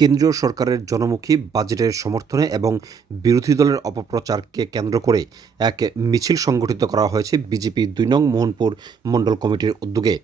কেন্দ্রীয় সরকারের জনমুখী বাজেটের সমর্থনে এবং বিরোধী দলের অপপ্রচারকে কেন্দ্র করে এক মিছিল সংগঠিত করা হয়েছে বিজেপি দুই নং মোহনপুর মণ্ডল কমিটির উদ্যোগে।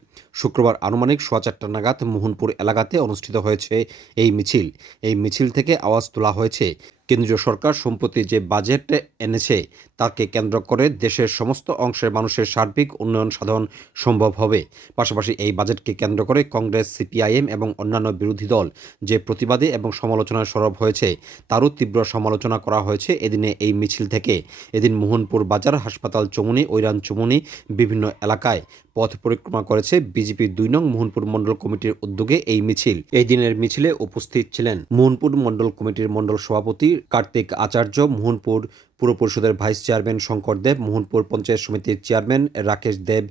শুক্রবার আনুমানিক সোয়া চারটা নাগাদ মোহনপুর এলাকাতে অনুষ্ঠিত হয়েছে এই মিছিল। এই মিছিল থেকে আওয়াজ তোলা হয়েছে, কেন্দ্রীয় সরকার সম্প্রতি যে বাজেট এনেছে তাকে কেন্দ্র করে দেশের সমস্ত অংশের মানুষের সার্বিক উন্নয়ন সাধন সম্ভব হবে। পাশাপাশি এই বাজেটকে কেন্দ্র করে কংগ্রেস, সিপিআইএম এবং অন্যান্য বিরোধী দল যে প্রতিবাদে এবং সমালোচনায় সরব হয়েছে, তারও তীব্র সমালোচনা করা হয়েছে এদিনে এই মিছিল থেকে। এদিন মোহনপুর বাজার, হাসপাতাল চমুনি ঐরান চমুনি বিভিন্ন এলাকায় পথ পরিক্রমা করেছে বিজেপির দুই নং মোহনপুর মণ্ডল কমিটির উদ্যোগে এই মিছিল। এই দিনের মিছিলে উপস্থিত ছিলেন মোহনপুর মণ্ডল কমিটির মণ্ডল সভাপতি কার্তিক আচার্য, মোহনপুর পুর পরিষদের ভাইস চেয়ারম্যান শঙ্কর দেব, মোহনপুর পঞ্চায়েত সমিতির চেয়ারম্যান রাকেশ দেব,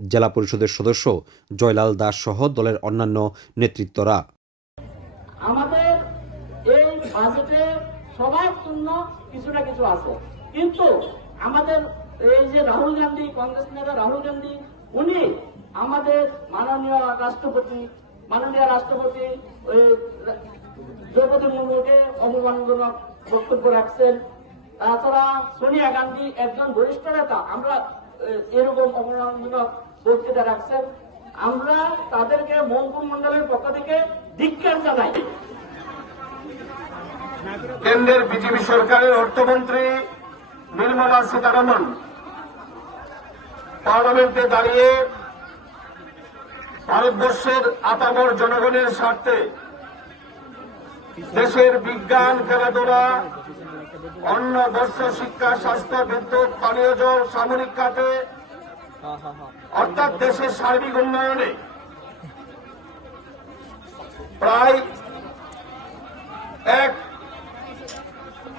জেলা পরিষদের সদস্য জয়লাল দাস সহ দলের অন্যান্য নেতৃত্বরা। আমাদের এই বাজেটে সবার জন্য কিছু না কিছু আছে। কিন্তু আমাদের এই যে রাহুল গান্ধী, কংগ্রেস নেতা রাহুল গান্ধী, উনি আমাদের মাননীয় রাষ্ট্রপতি মাননীয় রাষ্ট্রপতি দ্রৌপদী মুর্মুকে অবমানজনক বক্তব্য রাখছেন। তাছাড়া সোনিয়া গান্ধী একজন বরিষ্ঠ নেতা, আমরা এরকম অবমানজনক বক্তৃতা রাখছেন। আমরা তাদেরকে মঙ্কুর মন্ডলের পক্ষ থেকে ধিক্কার জানাই। কেন্দ্রের বিজেপি সরকারের অর্থমন্ত্রী নির্মলা সীতারামন পার্লামেন্টে দাঁড়িয়ে ভারতবর্ষের আপামর জনগণের স্বার্থে দেশের বিজ্ঞান, খেলাধুলা, অন্ন বস্ত্র শিক্ষা, স্বাস্থ্য, বিদ্যুৎ, পানীয় জল, সামরিক খাতে, অর্থাৎ দেশের সার্বিক উন্নয়নে প্রায় এক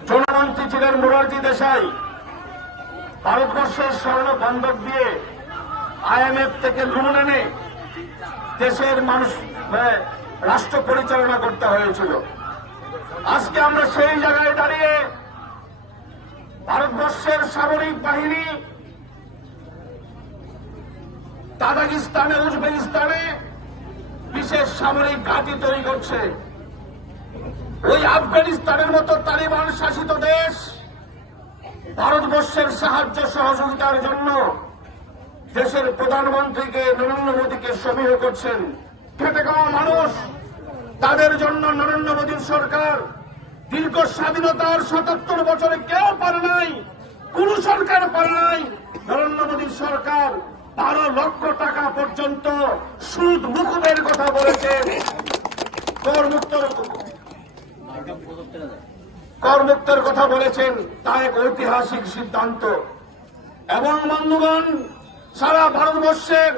জনমন্ত্রী ছিলেন মুরারজি দেশাই। ভারতবর্ষের স্বর্ণ বন্ধক দিয়ে আইএমএফ থেকে লোন এনে দেশের মানুষ মানে, রাষ্ট্র পরিচালনা করতে হয়েছিল। আজকে আমরা সেই জায়গায় দাঁড়িয়ে ভারতবর্ষের সামরিক বাহিনী তাজাকিস্তানে উজবেকিস্তানে বিশেষ সামরিক ঘাঁটি তৈরি করছে। ওই আফগানিস্তানের মতো তালিবান শাসিত দেশ ভারতবর্ষের সাহায্য সহযোগিতার জন্য দেশের প্রধানমন্ত্রীকে নরেন্দ্র মোদীকে সমীহ করছেন। খেটে খাওয়া মানুষ, তাদের জন্য নরেন্দ্র মোদীর সরকার দীর্ঘ স্বাধীনতার সাতাত্তর বছরে কেউ পারে নাই, কোন সরকার পারে নাই। নরেন্দ্র মোদীর সরকার বারো লক্ষ টাকা পর্যন্ত সুদ মুকুবের কথা বলেছেন করমুক্ত করমুক্তের কথা বলেছেন, তা এক ঐতিহাসিক সিদ্ধান্ত। এবং বন্ধুগণ, সারা ভারতবর্ষের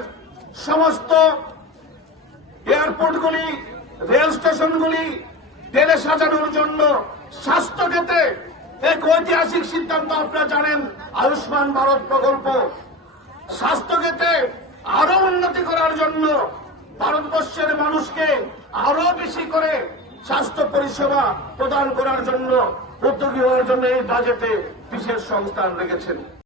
সমস্ত এয়ারপোর্টগুলি, রেল স্টেশনগুলি তেলে সাজানোর জন্য স্বাস্থ্য ক্ষেত্রে এক ঐতিহাসিক সিদ্ধান্ত আপনারা জানেন, আয়ুষ্মান ভারত প্রকল্প। স্বাস্থ্য ক্ষেত্রে আরও উন্নতি করার জন্য ভারতবর্ষের মানুষকে আরও বেশি করে স্বাস্থ্য পরিষেবা প্রদান করার জন্য উদ্যোগী হওয়ার জন্য এই বাজেটে বিশেষ সংস্থান রেখেছেন।